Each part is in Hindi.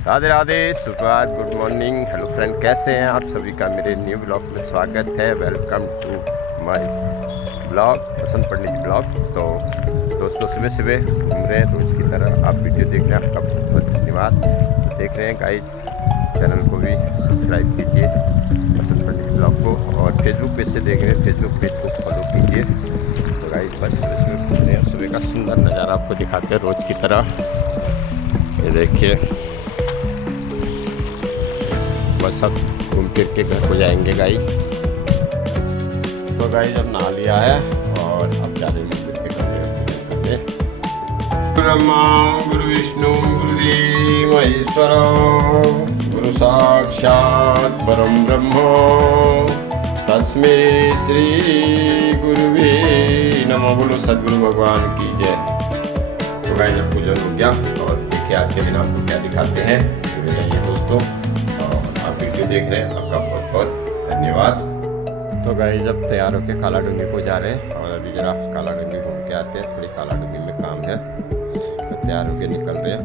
राधे राधे, सुप्रभात, गुड मॉर्निंग। हेलो फ्रेंड, कैसे हैं आप सभी का मेरे न्यू ब्लॉग में स्वागत है। वेलकम टू माय ब्लॉग, पसंद पड़ने की ब्लॉग। तो दोस्तों, सुबह सुबह घूम रहे हैं रोज़ की तरह। आप वीडियो देख रहे हैं, आपका बहुत बहुत धन्यवाद। तो देख रहे हैं गाइस, चैनल को भी सब्सक्राइब कीजिए, पसंद पड़ने की ब्लॉग को। और फेसबुक पेज से देख रहे हैं, फेसबुक पेज को फॉलो कीजिए। तो गाइस, बस सुबह सुबह घूम रहे हैं। सुबह का सुंदर नज़ारा आपको दिखाते हैं रोज़ की तरह। ये देखिए, बस अब घूम फिर के घर को जाएंगे गाइस। तो गाइस, अब नहा लिया है और अब जा रहे हैं फिर के करने। ब्रह्मा गुरु विष्णु गुरुदेव महेश्वर, गुरु साक्षात परम ब्रह्म, तस्मै श्री गुरुवे नमः। बोलो सदगुरु भगवान की जय। तो गाइस, जब पूजन हो गया और देखिए आज के दिन आपको क्या दिखाते हैं। जाइए दोस्तों, आप वीडियो देख रहे हैं, आपका बहुत बहुत धन्यवाद। तो गाइस, जब तैयार होकर काला डूंगी को जा रहे हैं और अभी जरा काला डूंगी घूम के आते हैं। थोड़ी काला डूंगी में काम है, तो तैयार होकर निकल रहे हैं।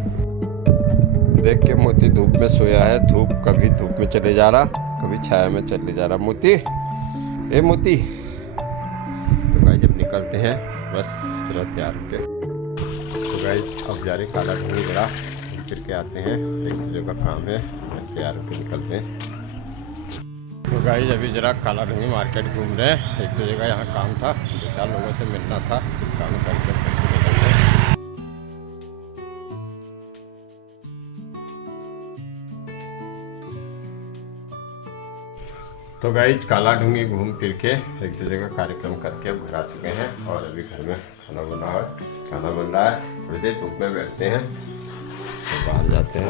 देख के मोती धूप में सोया है। धूप कभी धूप में चले जा रहा, कभी छाया में चले जा रहा। मोती, ए मोती। तो गाइस, जब निकलते हैं बस जरा तैयार होके। तो गाइस, अब जा रहे काला डूंगी जरा फिर के आते हैं। एक दूसरे का काम है, तैयार होकर निकलते हैं। तो गाइस, अभी जरा काला डूंगी मार्केट घूम रहे हैं। एक दो जगह यहाँ काम था, 2-4 लोगों से मिलना था, काम करके निकलते हैं। तो गाइस, काला डूंगी घूम फिर के एक दो जगह कार्यक्रम करके अब घर आ चुके हैं और अभी घर में खाना बना है, खाना बन रहा है। थोड़ी देर धूप में बैठते हैं, तो बाहर जाते हैं।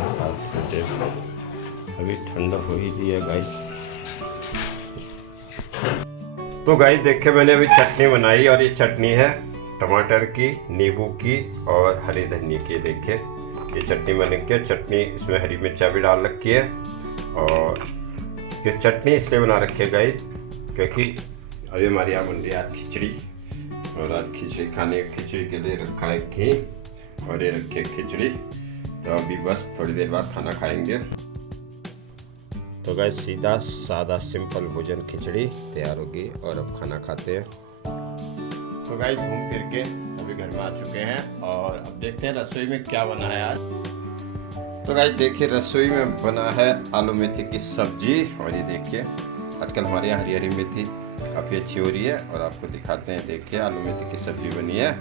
अभी ठंडा हो ही रही है गाइस। तो गाइस, देखे मैंने अभी चटनी बनाई और ये चटनी है टमाटर की, नींबू की और हरी धनिया की। देखे ये चटनी बने के, चटनी इसमें हरी मिर्चा भी डाल रखी है। और ये चटनी इसलिए बना रखी है गाइस क्योंकि अभी हमारे यहाँ बन रही है आज खिचड़ी, और आज खिचड़ी खाने, खिचड़ी के लिए रखा है घी और ये रखी है खिचड़ी। तो अभी बस थोड़ी देर बाद खाना खाएंगे। तो गाइस, सीधा सादा सिंपल भोजन खिचड़ी तैयार होगी और अब खाना खाते हैं। तो गाइस, घूम फिर के अभी घर में आ चुके हैं और अब देखते हैं रसोई में क्या बना है आज। तो गाइस, देखिए रसोई में बना है आलू मेथी की सब्जी। और ये देखिए, आजकल हमारे यहाँ हरी हरी मेथी काफ़ी अच्छी हो रही है और आपको दिखाते हैं। देखिए, आलू मेथी की सब्जी बनी है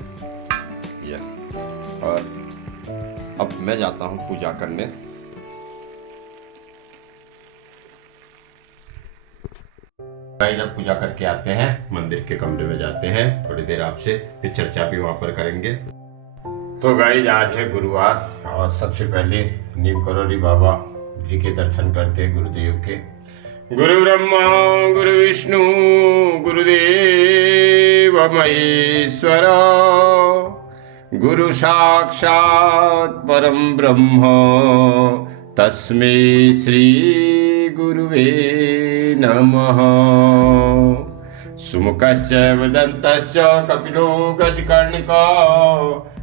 ये। और अब मैं जाता हूँ पूजा करने। गाइस, जब पूजा करके आते हैं, मंदिर के कमरे में जाते हैं। थोड़ी देर आपसे फिर चर्चा भी वहां पर करेंगे। तो गाइस, आज है गुरुवार और सबसे पहले नीम करोली बाबा जी के दर्शन करते हैं, गुरुदेव के। गुरु ब्रह्मा गुरु विष्णु गुरुदेव महेश्वर, गुरु साक्षात परम ब्रह्म, तस्मै श्री गुरुवे नमः। सुमुखश्च वदन्तश्च कपिलो गजकर्णिका,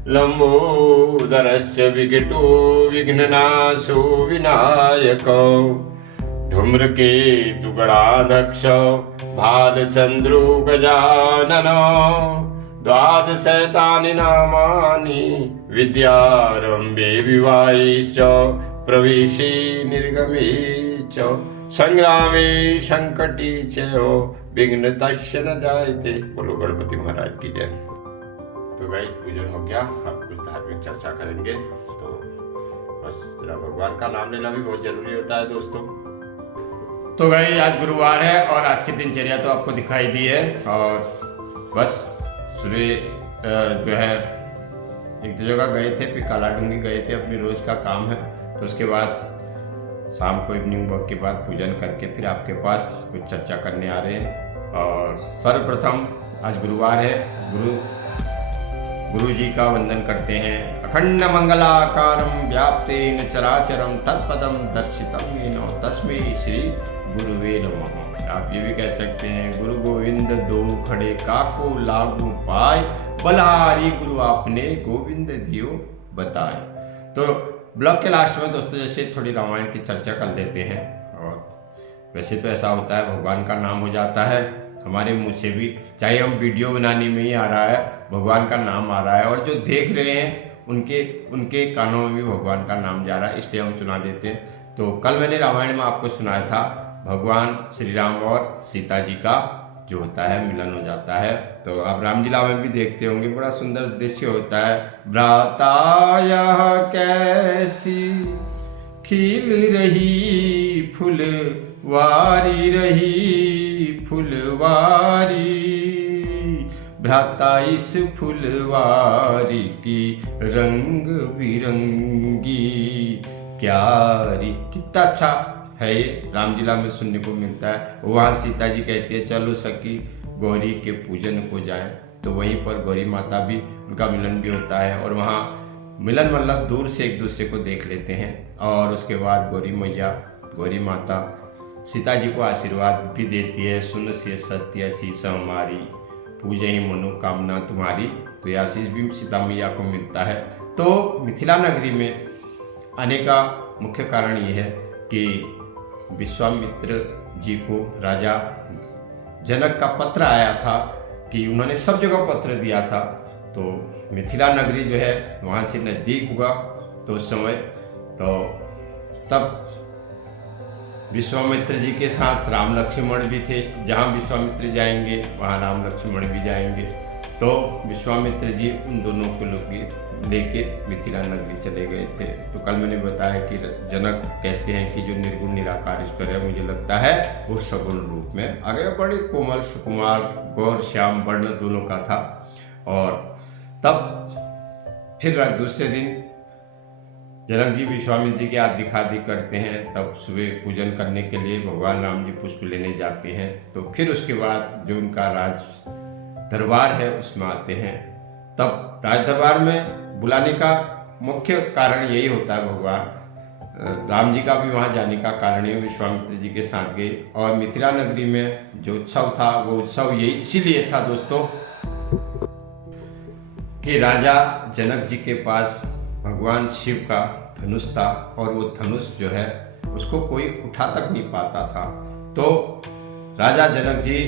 लंबोदरश्च विकटो विघ्ननाशो विनायको, धूम्रकेतु गणाध्यक्ष भालचन्द्रो गजानन, द्वादशैतानि नामानि विद्यारम्भे विवाहेश्च प्रवेशे निर्गमे च संग्रामे संकटे च विघ्नतस्य न जायते। बोलो गणपति महाराज की जय। तो गाइस, पूजन हो गया, अब कुछ धार्मिक चर्चा करेंगे। तो बस जरा भगवान का नाम लेना भी बहुत जरूरी होता है दोस्तों। तो गाइस, आज गुरुवार है और आज की दिनचर्या तो आपको दिखाई दी है। और बस सुबह जो है एक दो जगह गए थे, फिर काला डूंगी गए थे, अपनी रोज का काम है। तो उसके बाद शाम को इवनिंग वॉक के बाद पूजन करके फिर आपके पास कुछ चर्चा करने आ रहे हैं। और सर्वप्रथम आज गुरुवार है, गुरु जी का वंदन करते हैं। अखंड मंगलाकारं व्याप्तेन चराचरं तत्पदं दर्शितं येन तस्मै श्री गुरुवे नमः। आप ये भी कह सकते हैं, गुरु गोविंद दो खड़े काको लागू पाए, बलहारी गुरु आपने गोविंद दियो बताए। तो ब्लॉग के लास्ट में दोस्तों जैसे थोड़ी रामायण की चर्चा कर लेते हैं। और वैसे तो ऐसा होता है, भगवान का नाम हो जाता है हमारे मुंह से भी, चाहे हम वीडियो बनाने में ही आ रहा है भगवान का नाम आ रहा है, और जो देख रहे हैं उनके कानों में भी भगवान का नाम जा रहा है, इसलिए हम सुना देते हैं। तो कल मैंने रामायण में आपको सुनाया था भगवान श्री राम और सीता जी का जो होता है मिलन हो जाता है। तो आप रामलीला में भी देखते होंगे, बड़ा सुंदर दृश्य होता है। भ्राता यह कैसी खिल रही फुलवारी रही फुलवारी, भ्राता इस फुलवारी की रंग बिरंगी क्यारी। कितना अच्छा है ये रामलीला में सुनने को मिलता है। वहाँ सीता जी कहती है चलो सखी गौरी के पूजन को जाए, तो वहीं पर गौरी माता भी, उनका मिलन भी होता है। और वहाँ मिलन मतलब दूर से एक दूसरे को देख लेते हैं। और उसके बाद गौरी माता सीता जी को आशीर्वाद भी देती है, सुन से सत्य शीश हमारी पूजे ही मनोकामना तुम्हारी। तो यह आशीष भी सीता मैया को मिलता है। तो मिथिला नगरी में आने का मुख्य कारण ये है कि विश्वामित्र जी को राजा जनक का पत्र आया था कि उन्होंने सब जगह पत्र दिया था। तो मिथिला नगरी जो है वहाँ से नज़दीक हुआ, तो उस समय तो तब विश्वामित्र जी के साथ राम लक्ष्मण भी थे, जहाँ विश्वामित्र जाएंगे वहाँ राम लक्ष्मण भी जाएंगे। तो विश्वामित्र जी उन दोनों को लेके मिथिला नगरी चले गए थे। तो कल मैंने बताया कि जनक कहते हैं कि जो निर्गुण निराकार ईश्वर है, मुझे लगता है वो सगुण रूप में आ गया। बड़े कोमल सुकुमार गौर श्याम वर्ण दोनों का था। और तब फिर दूसरे दिन जनक जी विश्वामित्र जी के आदि खादि करते हैं। तब सुबह पूजन करने के लिए भगवान राम जी पुष्प लेने जाते हैं। तो फिर उसके बाद जो उनका राज दरबार है उसमें आते हैं। तब राज दरबार में बुलाने का मुख्य कारण यही होता है, भगवान राम जी का भी वहाँ जाने का कारण ये विश्वामित्र जी के साथ गए। और मिथिला नगरी में जो उत्सव था वो उत्सव ये इसीलिए था दोस्तों कि राजा जनक जी के पास भगवान शिव का धनुष था, और वो धनुष जो है उसको कोई उठा तक नहीं पाता था। तो राजा जनक जी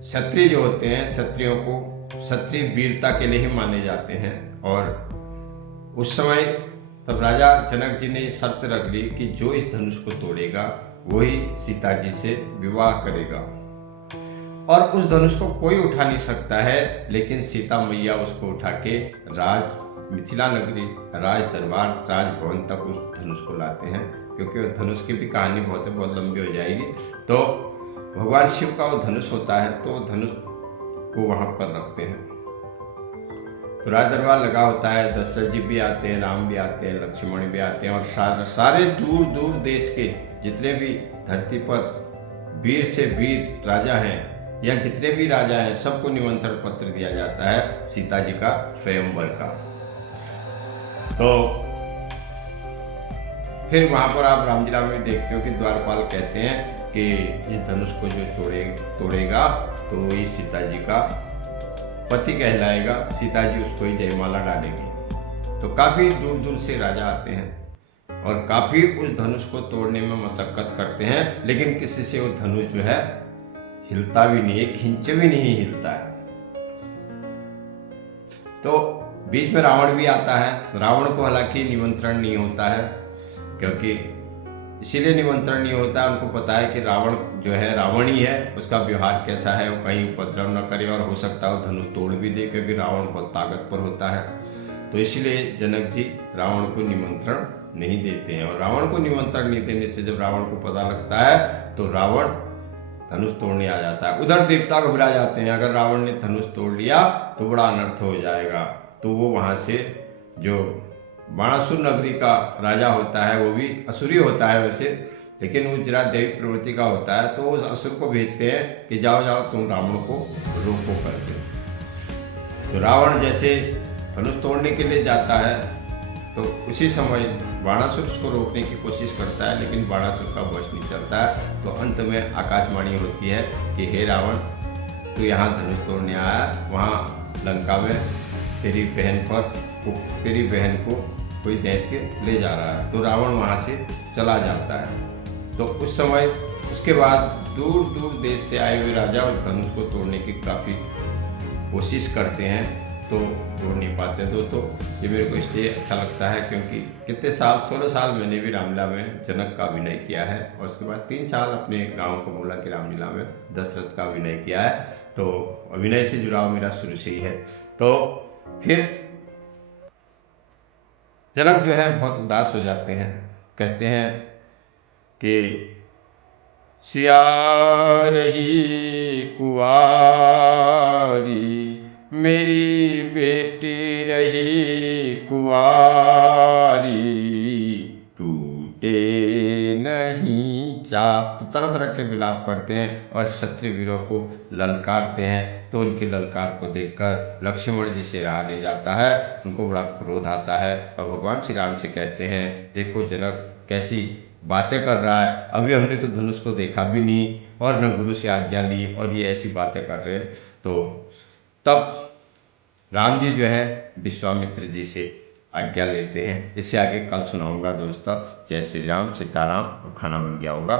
क्षत्रिय जो होते हैं, क्षत्रियों को क्षत्रिय वीरता के लिए ही माने जाते हैं। और उस समय तब राजा जनक जी ने शर्त रख ली कि जो इस धनुष को तोड़ेगा वही सीता जी से विवाह करेगा। और उस धनुष को कोई उठा नहीं सकता है, लेकिन सीता मैया उसको उठा के मिथिला नगरी राज दरबार राजभवन तक उस धनुष को लाते हैं। क्योंकि उस धनुष की भी कहानी बहुत लंबी हो जाएगी। तो भगवान शिव का वो धनुष होता है, तो धनुष को वहाँ पर रखते हैं। तो राज दरबार लगा होता है, दशरथ जी भी आते हैं, राम भी आते हैं, लक्ष्मण भी आते हैं। और सारे दूर दूर देश के जितने भी धरती पर वीर से वीर राजा हैं या जितने भी राजा हैं, सबको निमंत्रण पत्र दिया जाता है सीता जी का स्वयंवर का। तो फिर वहाँ पर आप रामलीला में देखते हो कि द्वारपाल कहते हैं कि इस धनुष को जो तोड़ेगा तो वही सीता जी का पति कहलाएगा, सीता जी उसको ही जयमाला डालेगी। तो काफ़ी दूर दूर से राजा आते हैं और काफ़ी उस धनुष को तोड़ने में मशक्कत करते हैं, लेकिन किसी से वो धनुष जो है हिलता भी नहीं, एक इंच भी नहीं हिलता है। तो बीच में रावण भी आता है। रावण को हालांकि निमंत्रण नहीं होता है, क्योंकि इसीलिए निमंत्रण नहीं होता है, उनको पता है कि रावण जो है रावण ही है, उसका व्यवहार कैसा है, वो कहीं उपद्रव न करे और हो सकता है वो धनुष तोड़ भी दे, क्योंकि रावण बहुत ताकतवर होता है। तो इसलिए जनक जी रावण को निमंत्रण नहीं देते हैं। और रावण को निमंत्रण नहीं देने से जब रावण को पता लगता है तो रावण धनुष तोड़ने आ जाता है। उधर देवता घबरा जाते हैं, अगर रावण ने धनुष तोड़ लिया तो बड़ा अनर्थ हो जाएगा। तो वो वहाँ से जो बाणासुर नगरी का राजा होता है, वो भी असुरी होता है वैसे, लेकिन वो जरा दैवी प्रवृत्ति का होता है, तो उस असुर को भेजते हैं कि जाओ जाओ तुम रावण को रोको करके। तो रावण जैसे धनुष तोड़ने के लिए जाता है तो उसी समय बाणासुर उसको रोकने की कोशिश करता है, लेकिन बाणासुर का वश नहीं चलता है। तो अंत में आकाशवाणी होती है कि हे रावण, तू यहाँ धनुष तोड़ने आया, वहाँ लंका में तेरी बहन को कोई दैत्य ले जा रहा है, तो रावण वहाँ से चला जाता है। तो उस समय उसके बाद दूर दूर देश से आए हुए राजा उस धनुष को तोड़ने की काफ़ी कोशिश करते हैं, तो तोड़ नहीं पाते। दोस्तों ये मेरे को इसलिए अच्छा लगता है क्योंकि कितने साल 16 साल मैंने भी रामलीला में जनक का अभिनय किया है, और उसके बाद 3 साल अपने गांव को बोला कि रामलीला में दशरथ का अभिनय किया है। तो अभिनय से जुड़ाव मेरा शुरू से ही है। तो फिर जनक जो है बहुत उदास हो जाते हैं, कहते हैं कि सिया रही कुंवारी, मेरी बेटी रही कुंवारी, टूटे नहीं चाप। तो तरह तरह के विलाप करते हैं और क्षत्रिय वीरों को ललकारते हैं। तो उनके ललकार को देखकर लक्ष्मण जी से रहा नहीं जाता है, उनको बड़ा क्रोध आता है और भगवान श्री राम से कहते हैं, देखो जनक कैसी बातें कर रहा है, अभी हमने तो धनुष को देखा भी नहीं और न गुरु से आज्ञा ली, और ये ऐसी बातें कर रहे हैं। तो तब राम जी जो है विश्वामित्र जी से आज्ञा लेते हैं। इससे आगे कल सुनाऊंगा दोस्तों। जय श्री राम, सीताराम। खाना बन गया होगा।